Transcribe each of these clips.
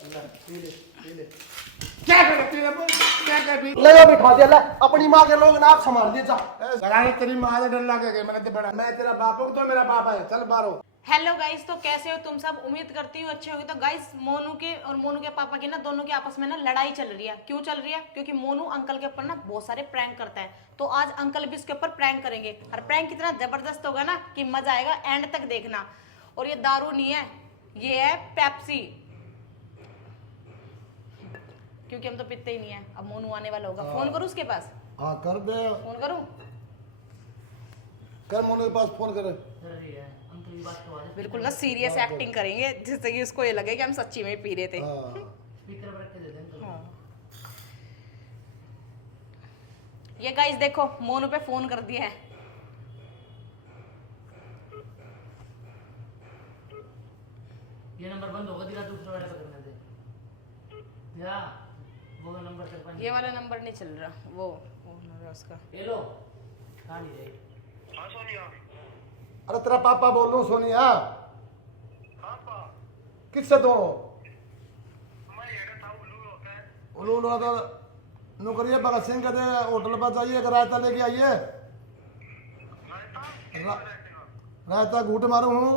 क्या करती है क्या कर भी ले बिठा दिया ले अपनी माँ के लोग ना आप संभाल दिए जा सगाई तेरी माँ से डर लगे गए मैंने तो बड़ा मैं तेरा बाप हूँ तो मेरा बाप है चल बारो। हेलो गाइस, तो कैसे हो तुम सब? उम्मीद करती हूँ अच्छे होगे। तो गाइस, मोनू के और मोनू के पापा की ना दोनों के आपस में ना लड़ाई चल रही है। क्यों चल रही है? क्योंकि मोनू अंकल के ऊपर ना बहुत सारे प्रैंक करता है। तो आज अंकल भी उसके ऊपर प्रैंक करेंगे और प्रैंक कितना जबरदस्त होगा ना कि मजा आएगा, एंड तक देखना। और ये दारू नहीं है, ये है पेप्सी, क्योंकि हम तो पीते ही नहीं है। अब मोनू आने वाला होगा, फोन करूँ उसके पास? हाँ कर दे फोन करूँ? कर मोनू के पास फोन करे। बिल्कुल ना सीरियस एक्टिंग करेंगे जिससे कि उसको ये लगे कि हम सच्ची में पी रहे थे। हाँ। ये गाइस देखो, मोनू पे फोन कर दिया है। ये नंबर बंद होगा, दिखा दूसरा वाला करने दे या वो नंबर तक बंद। ये वाला नंबर नहीं चल रहा, वो नंबर है उसका। ले लो कहां नहीं रही। हाँ सोनिया। अरे तेरा पापा बोल रहा हूँ सोनिया। पापा किससे दो मैं ये था उल्लू होता है। उन्होंने तो नौकरी भगत सिंह कहते होटल पर जाइए रायता लेके आइए। रायता रा- रायता घूट मारू हूँ।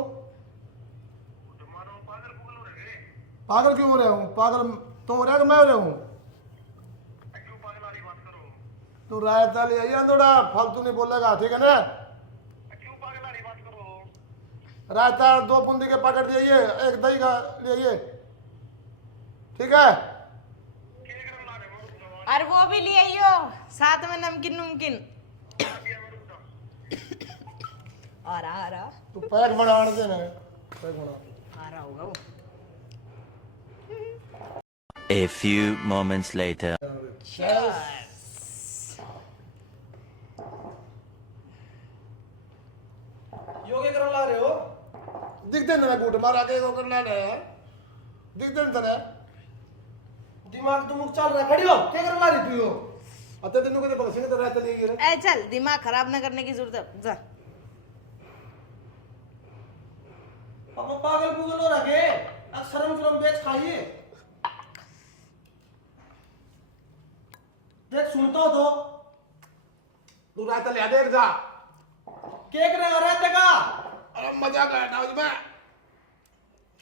तुम्हारा पागल पुगल हो रहे पागल क्यों हो रहा हूँ? पागल तुम हो रहा कि मैं हो रहा हूँ? क्यों पागल वाली बात करो? तू रायता ले आइए थोड़ा फालतू नहीं बोलेगा ठीक है ना? क्यों पागल वाली बात करो? रायता 2 बूंदी के पैकेट दिए, एक दही का ले ठीक है? क्या करने लगे मोरू को? और वो भी ले आइयो साथ में नमकीन नमकीन। दिया मोरू को। आ रहा तू पैक बना देना पैक बना। आ रहा होगा वो। A few moments later. योगे करने ला रहे हो? दिखते ना घूट मार आके वो करना है। दिखते ना तेरे दिमाग तुम चल रहा खड़ी हो क्या करने ला रही तू यो? अते तेनू को भगत सिंह तो रायता ले गए ए चल, दिमाग खराब ना करने की जरूरत है, जा। पापा पागल पुगल हो रखे शर्म शर्म बेच खाइए। देख सुनता हो तो तू रायता ले दे जा। केक रे रहते का अरे मजाक है उसमें।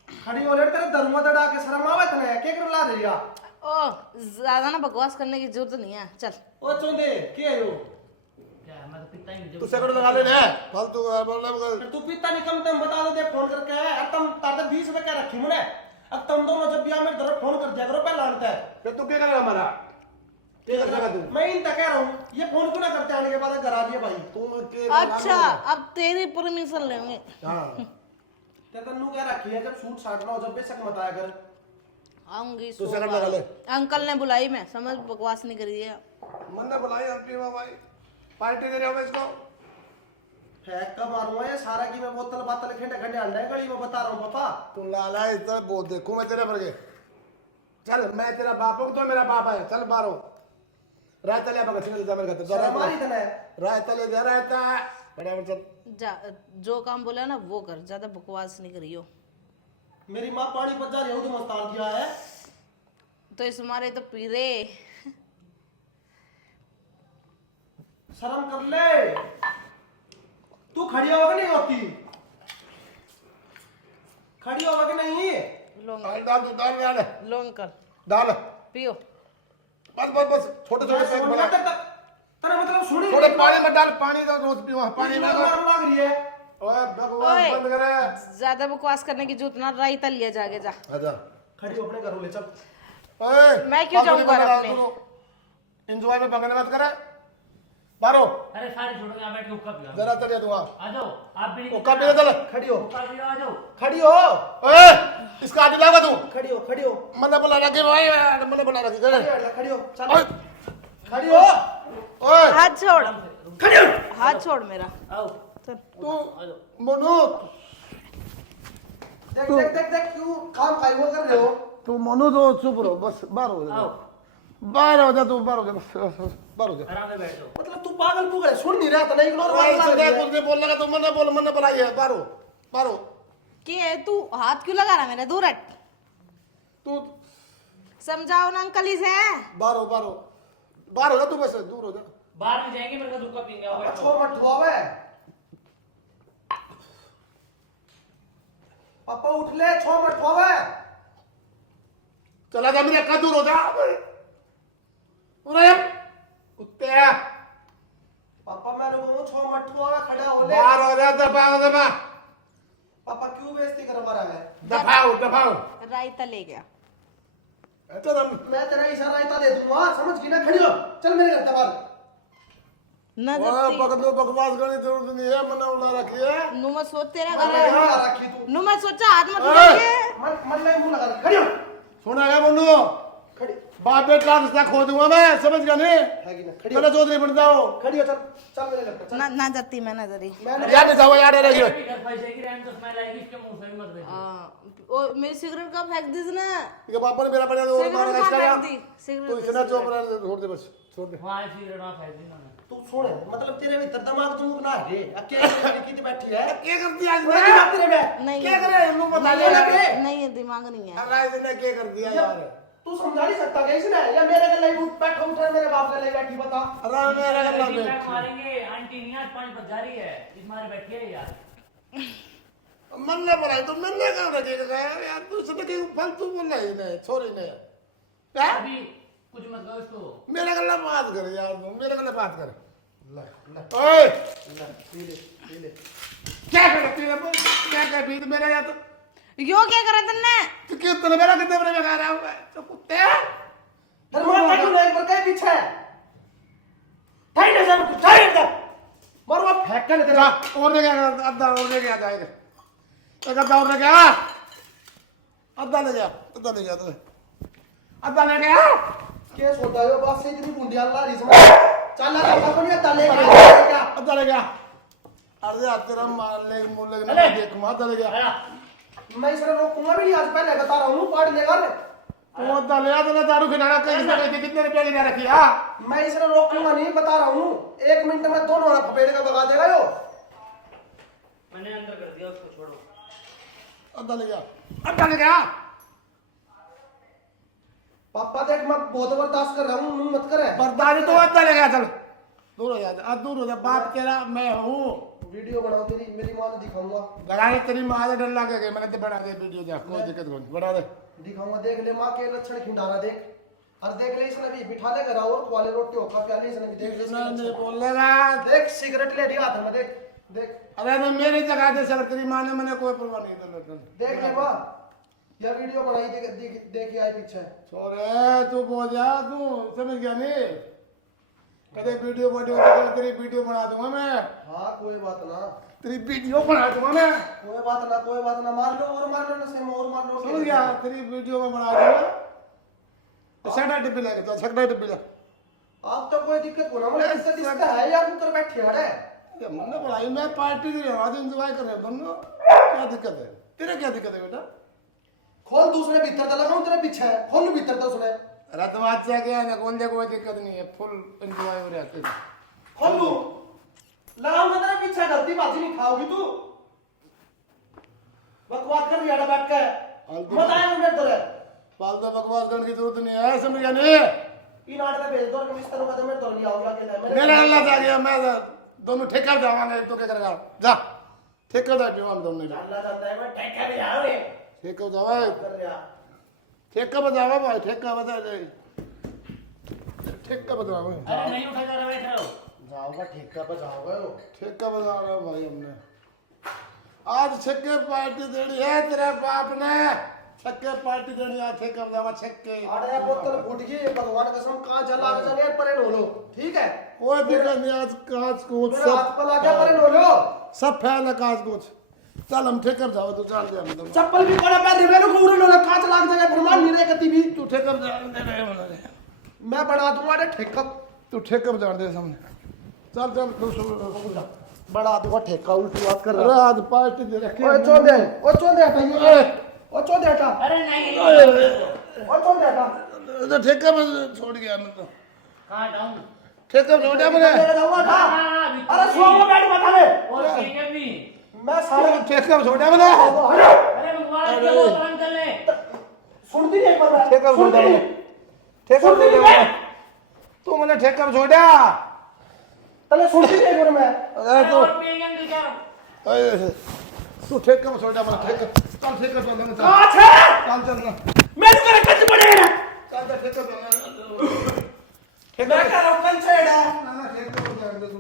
खड़ी हो रहे तेरे धर्म दड़ा के शर्म आवे तने केक रे ला रही या ओ ज्यादा ना बकवास करने की जरूरत नहीं है, चल। ओ चोंदे के है यो? क्या मैं तो पीता ही नहीं। तू सेकंड लगा ले फालतू बोल रहा तू पिता नहीं कम तुम बता दो दे फोन करके अब तुम ताते 20 रुपए क्या रखी मुने अब तुम दोनों जब भी मेरे घर फोन कर दिया करो पहले आनता है फिर तू क्या करेगा हमारा? क्या करेगा तू? मैं इन तक कह रहा हूँ ये फोन क्यों ना करते आने के बाद घर आ रही है भाई तुम के अच्छा, अब तेरी परमिशन लेंगे। हां ते तन्नू क्या रखी है जब सूट साट ना हो जब बेशक मत आया कर आऊंगी। तू सेकंड लगा ले। अंकल ने बुलाई, मैं समझ बकवास नहीं करी है। मन ने बुलाई आंटी भाई पार्टी दे रहे हो इसको। है कब मारूंगा ये सारा की मैं बोतल बातल खेंडे खंडे अंडा है गली में बता रहा हूँ पापा तू लाला इतना बहुत देखूं मैं तेरे पर के। चल मैं तेरा बाप हूं तो मेरा बाप है चल बारो। रायता ले भगत सिंह तो मेरे घर शर्म आ रही तने रायता ले दे रायता बड़ा चल। जा, जो काम बोला ना वो कर, ज्यादा बकवास नहीं करियो। मेरी माँ पानी पचा रही हूँ तो मस्तान दिया है तो इस मारे तो पी रे। शर्म कर ले तू खड़ी होगा नहीं होती खड़ी होगा कि नहीं लोंग डाल तू डाल लोंग कर डाल पियो। बस बस बस छोटे छोटे पैक बना तेरा मतलब सुनी थोड़े पानी में डाल पानी तो रोज पीवा पानी में मार लग रही है ओए भगवान ओए। बंद करे। ज्यादा बकवास करने की जरूरत ना, रायता लिया जाके जा। आजा खड़ी हो अपने घर ले चल ओए मैं क्यों जाऊं घर अपने? एंजॉय में भगने मत करे बारो अरे सारी छोड़ो, यहाँ बैठ के हुक्का पियो। जरा तेरे दूंगा आ जाओ आप भी ओ कब भी चल खड़ी हो हुक्का पियो, आ जाओ। खड़ी हो ओए इसका आदि लागा तू खड़ी हो मन्ने बुला रखे भाई मन्ने बुला रखे करे खड़ी हो ओए चल खड़ी हो ओए हाथ छोड़, खड़ी हो हाथ छोड़ मेरा। आओ चल। तू मनु देख देख देख देख क्यों काम काई वो कर रहे हो तू मनु तो चुप रहो बस बाहर हो जा आओ बाहर हो जा तू बाहर हो जा बस बाहर हो जा। आराम से बैठ जाओ। मतलब तू पागल पुगल है सुन नहीं रहा था नहीं इग्नोर ओए मार सीधा रहा कुछ नहीं बोल लगा तो मन्ने बुलाई है बाहर हो बाहर हो। के तू हाथ क्यों लगा रहा मेरा? दूर हट। तू समझाओ ना अंकल ही से। बाहर हो बाहर हो जा तू, बस दूर हो जा। बाहर में जाएंगे, मेरे को धूप का पीएंगे। आओ बैठो। छो मत हुआ पापा, उठ ले, छो मत हुआ। चला जा मेरे का, दूर हो जा। कुत्ते पापा, मैं लोगों छो मत हुआ, खड़ा हो ले। बाहर हो जा, दबा। पापा क्यों बेइज्जती करवा रहा है? दबाओ। रायता ले गया। मैं तेरा इशारा रायता दे दूंगा, समझ गई ना? खड़ी हो, चल मेरे घर बाहर। बकवास करने की जरूरत नहीं है, मना उड़ा रखी है। नुमा सोच तेरा रखी तू। नुमा सोचा हाथ मत लगाइए। मन में मुंह लगा रखी। खड़ी हो। सुना है मुन्नू? खड़ी। बाप बेटा रिश्ता खो दूंगा मैं, समझ गया नहीं? खड़ी हो। चौधरी बन जाओ। खड़ी हो, चल मेरे घर पे। ना जाती मैं ना जरी। यार नहीं जाओ यार, रह गए। घर फंसेगी, रहने तो स्मेल आएगी, इसके मुंह से भी मत देखो। ओ मेरी सिगरेट का फेंक दीजिए ना। ये पापा ने मेरा बढ़िया और सिगरेट मारा कहाँ इसका फेंक यार। दी? तो सिगरेट इतना चुप रह, छोड़ दे बस, छोड़ दे। वहाँ सिगरेट वहाँ फेंक दी मैंने। तू सुन, मतलब तेरे भीतर दिमाग तुम ना है अकेले की बैठी है। क्या करती आज नहीं क्या करे हम लोग बता दे लगे। नहीं दिमाग नहीं है। अल्लाह इसने क्या कर दिया यार? तू समझा नहीं सकता क्या इसने? या मेरे गले उठ बैठो, उठ मेरे बाप गले बैठी बता। अरे मेरे गले बैठ बैठ मारेंगे। आंटी नहीं आज 5 बज जा रही है, इस मारे बैठी है यार। मन ने बोला तो मन ने कहा देखा यार, तू इसने कि फालतू बोल रहा है नहीं, छोरी ने क्या? अभी कुछ मत कहो इसको। मेरे गले बात कर यार, तू मेरे गले बात कर। ओए पी ले क्या करती है? क्या कर पी मेरा या तो यो क्या करा तुमने? तो कितने मेरा कितने बड़े में खा रहा हूं तो कुत्ते फिर मैं बैठू नहीं पर कहीं पीछे ठाई सब कुछ ठाई दे मारो आप फेंक के तेरा और ले गया अद्धा और ले गया जाएगा एक अद्धा और ले गया अद्धा ले गया तो अद्धा ले गया क्या सोता है बस से इतनी बूंदियां ला रही समझ चल ला पापा को नहीं अद्धा ले गया अद्धा ले गया अरे तेरा मार ले मुंह लगने देख मार ले गया मैं इसे रोकूंगा भी नहीं, आज पहले बता रहा हूँ पार्ट लेगा वो दलिया तो दारू खिलाना कहीं कितने रुपए की रखी है? मैं इसे रोकूंगा नहीं, बता रहा हूँ 1 मिनट में दोनों फपेड़ का भगा देगा यो। मैंने अंदर कर दिया उसको, छोड़ो। अद्धा ले गया पापा देख मैं बहुत बर्दाश्त कर रहा हूँ, मुंह मत करे बर्दाश्त तो अद्धा ले गया। चल दूर हो जा बाप तेरा मैं हूँ। वीडियो बनाओ तेरी, मेरी मां को दिखाऊंगा। लगाने तेरी मां से डर लगे गए, मैंने तो बना दे वीडियो जा, कोई दिक्कत नहीं, बना दे दिखाऊंगा। देख ले मां के लक्षण खिंडारा देख, और देख ले इसने भी बिठा ले घर और खवाले रोटी हो खा प्याली इसने भी देख इसने नहीं बोलेगा। देख सिगरेट ले रही हाथ में देख अरे मैं मेरी जगह दे सर तेरी मां ने मैंने कोई परवाह नहीं कर। देख ले मां या वीडियो बनाई देखी आई पीछे छोरे तू बोल जा, तू समझ गया नहीं? कदे वीडियो तेरी वीडियो बना दूंगा मैं। हाँ कोई बात ना, तेरी वीडियो बना दूंगा मैं। कोई बात ना मार लो और मार लो ना सेम और मार लो, समझ गया? तेरी वीडियो में बना दूंगा। तो सगड़ा डिब्बी ले तो सगड़ा डिब्बी ले। आप तो कोई दिक्कत को ना मुझे इसका है यार, तू कर बैठे है ये हमने बुलाई, मैं पार्टी दे रहा हूं, एंजॉय कर रहे हैं दोनों। क्या दिक्कत है तेरे? क्या दिक्कत है बेटा? खोल दूसरे भीतर तो लगाऊं तेरे पीछे है, खोल भीतर तो उसने अरे तो अच्छा क्या है ना, खोल दे कोई दिक्कत नहीं है, फुल एंजॉय हो रहा है। खोल लूं लगाऊंगा तेरे पीछे, गलती बाजी नहीं खाओगी तू। बकवास कर रिया बैठ के मत आएगा मेरे तरह, फालतू बकवास करने की जरूरत नहीं है, समझ गया नहीं? इन आटे भेज दो कि मिस्टर का तो मेरे तरह नहीं आऊंगा अकेले, मेरा अल्लाह जा गया, मैं दोनों ठेका जावांगे तो क्या करेगा? जा ठेका जा पियो हम दोनों अल्लाह जाता है, मैं ठेका भी आ रे ठेका जावा कर रिया ठेका बजावा भाई, ठेका बजा दे, ठेका बजावा। अरे नहीं उठा जा रहा, बैठे रहो। जाओगा ठेका बजाओगा, ठेका बजा रहा भाई हमने आज छक्के पार्टी देनी है तेरे बाप ने, छक्के पार्टी देनी है, ठेका बजावा छक्के। अरे बोतल फूट गई भगवान कसम, कहां चला चले परे ढोलो ठीक है, कोई दिक्कत नहीं। आज कांच कूच सब हाथ पर लगा परे ढोलो, सब फैल है कांच कूच। चल हम ठेकर जाओ तो चल दे हम तो चप्पल भी कोना पैर रिवेलो को उड़ो लो कांच लाग जाएगा, फरमान नहीं रे कति भी तू ठेकर जा दे, मैं बना दूंगा रे ठेका, तू ठेका बजा दे सामने। चल बड़ा दूंगा ठेका, उल्टी बात कर रहा है। आज पार्टी दे रखी ओए चोंदे हटाइए, ओ चोंदे हटा। अरे नहीं ओ चोंदे हटा, तो ठेका में छोड़ गया मैं तो। कहां जाऊं? ठेका में छोड़ा मैंने, अरे सो में बैठ बता ले और ठीक भी मैं सारे ठेका में छोड़ा मैंने। अरे मुबारक के बोल रहा कर ले सुनती नहीं एक बार मैं ठेका छोड़ दे ठेका छोड़ दे तू मैंने ठेका छोड़ दिया तले सुनती नहीं एक बार मैं अरे तू और पिएंगे अंकल क्या अरे तू ठेका छोड़ दिया मैंने ठेका चल ठेका छोड़ दे अच्छा चल चल ना मैं तो करे कच्चे पड़े हैं चल ठेका छोड़ मैं कह रहा हूं कंचेड़ है ना ठेका छोड़ दे तू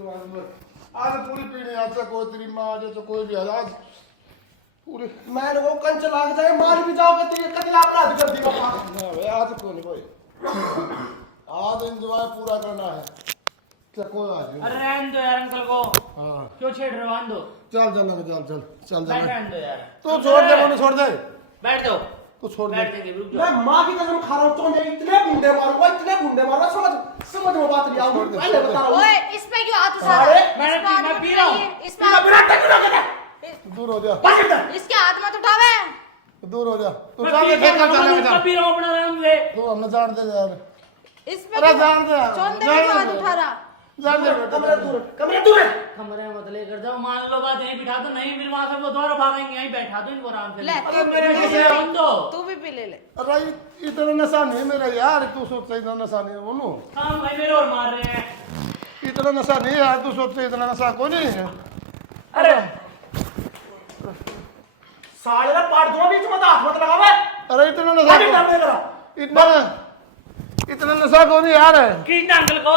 आज पूरी पीढ़ी आज से कोई तेरी माँ आज से कोई भी आज पूरी मैं वो कंच लाग जाए मार भी जाओगे तो ये कतला अपराध कर दी पापा ना भाई आज को नहीं भाई आज एंजॉय पूरा करना है चल कोई आज अरे रहने दो यार अंकल को हाँ क्यों छेड़ रहे हो रहने दो चल चल चल चल चल बैठ चल रहने दो यार तू छोड़ दे मैंने छोड़ दे बैठ जाओ तू छोड़ दे बैठ जाइए रुक मैं जाओ मां की कसम खा रहा हूं तो मैं इतने गुंडे मारूंगा इतने गुंडे मारूंगा समझ में बात नहीं आऊंगी पहले बता रहा हूं ओए इस पे क्यों हाथ उठा अरे, मैं पी रहा हूं इस पे हाथ- दूर हो जा इसके हाथ मत उठावे दूर हो जा तू मैं चल पी ठेका रहा हूं, चल मैं पी रहा हूं अपना आराम से तू हमने जान दे यार इस पे अरे क्यों- जान दे यार, चौंधे जान पे क्यों हाथ दे। उठा रहा जान दे कमरे दूर है कमरे में मत लेकर जाओ मान लो बात यहीं बिठा दो नहीं फिर वहां से वो दोबारा भागेंगे यहीं बैठा दो इनको आराम से ले अरे तू मेरे तू जैसे भी- हम दो तू भी पी ले ले अरे इतना नशा नहीं है मेरा यार तू सोचता इतना नशा नहीं है बोलो हम भाई मेरे और मार रहे हैं इतना नशा नहीं है यार तू सोचता इतना नशा कोई नहीं है अरे साले का पाट दो बीच में हाथ मत लगावे अरे इतना नशा अभी डर मेरा इतना इतना नशा कौन है यार खींचना अंकल को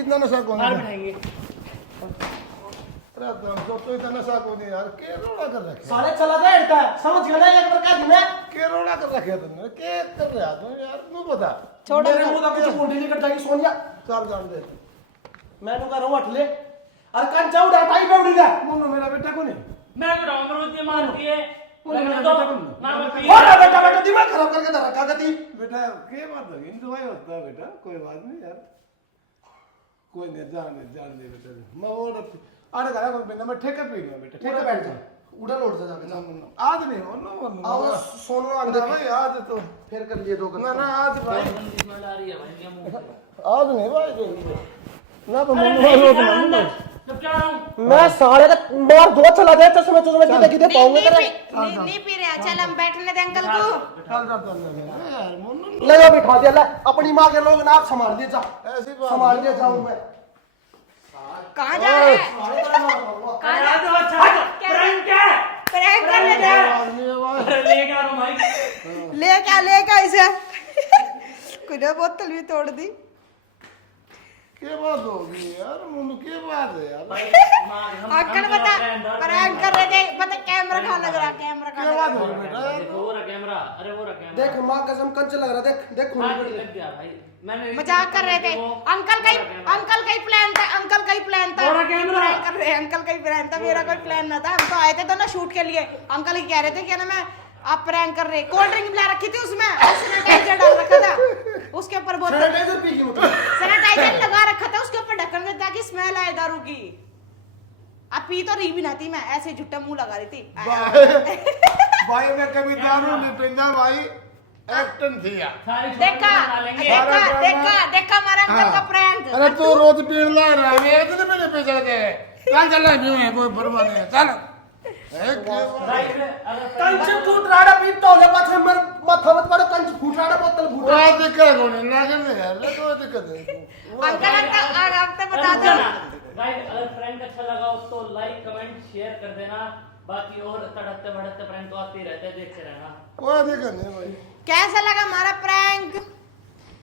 इतना नशा कौन बाहर है बिठाएंगे अरे दोस्तों इतना नशा कौन है यार के रोड़ा कर रखे साले चला जाए इतना समझ गया ना एक बार का दिन है के रोड़ा कर रखे तुमने के कर रहा तुम यार तू बता छोड़ मेरे मुंह का कुछ कुंडली निकल जाएगी सोनिया चल जान दे मैं तो कह रहा हूं हट ले अरे कंच जाऊ डाटाई पे उड़ी जा मुन्नो मेरा बेटा कौन है मैं तो राम रोज मारती है बोले लगने मेरा दो बेटा कौन? ना मैं पी हो ना बेटा बेटा दिमाग खराब करके धरा का गति बेटा के बात है इंजॉय होता है बेटा कोई बात नहीं यार कोई नहीं जान दे बेटा मैं वो अरे गाना कौन पीना मैं ठेका पी लूंगा बेटा पूरा बैठ जा उड़ा लौट जा जाके जा आज नहीं हो नो आओ सोनो आग ना दे भाई आज तो फिर कर लिए दो ना ना आज भाई स्मेल आ रही है भाई क्या मुंह से आज नहीं भाई ना तो अरे मुन्नो नहीं भाई बिठा तो अंदर मालूम जब क्या रहा हूं मैं साले का मार दो चला जाए चश्मे चश्मे की देखी दे नहीं पाऊंगा तेरे नहीं पी रहे चल हम बैठने दे अंकल को चल यार मुन्नो ले जा बिठा दिया ले अपनी माँ के लोग नाक संभाल दिए जा ऐसी बात संभाल दिए जाऊं मैं कहाँ जा रहे हैं साले का नाम होगा कहाँ अरे जा तो अच्छा प्रैंक क्या है प्रैंक करने दे आदमी है भाई अरे लेके आ रहा हूं भाई ले क्या इसे कुछ बोतल भी तोड़ दी के बात होगी यार मुन्नो के बात है यार अंकल बता प्रैंक कर रहे थे पता कैमरा कहाँ लग रहा कैमरा के कहाँ बात लग होगी बेटा देखो वो रहा कैमरा अरे वो रहा कैमरा देख माँ कसम कंच लग रहा देख देख खून हाँ, निकल लग गया भाई मैंने मजाक कर रहे थे अंकल का ही प्लान था अंकल का ही प्लान था थोड़ा कैमरा। प्रैंक कर रहे हैं अंकल का ही प्लान था मेरा कोई प्लान ना था हम तो आए थे दोनों शूट के लिए अंकल ही कह रहे थे क्या ना मैं आप प्रैंक कर रहे कोल्ड ड्रिंक मिला रखी थी उसमें सैनिटाइजर डाल रखा था उसके ऊपर बोतल सैनिटाइजर पी की मतलब सैनिटाइजर लगा रखा था उसके ऊपर ढक्कन में ताकि स्मेल आए दारू की अब पी तो रही भी ना थी मैं ऐसे झुट्टा मुंह लगा रही थी भाई मैं कभी दारू नहीं पीता भाई एक्टन थी यार सारी देखा देखा हमारा अंकल का प्रैंक अरे तू रोज पीण ला रहा है मैं इतने मेरे पे चल गए चल चल क्यों है कोई परवाह नहीं है चल कंच फूट रहा पीप तो ले पाछे मर माथा मत पड़ो कंच फूट रहा बोतल फूट रहा कोई दिक्कत कौन है ना करने यार कोई दिक्कत नहीं अंकल अब तो बता दो गाइस अगर प्रैंक अच्छा लगा हो तो लाइक कमेंट शेयर कर देना बाकी और तड़कते भड़कते प्रैंक तो आते ही रहते हैं देखते रहना कोई दिक्कत नहीं भाई कैसा लगा हमारा प्रैंक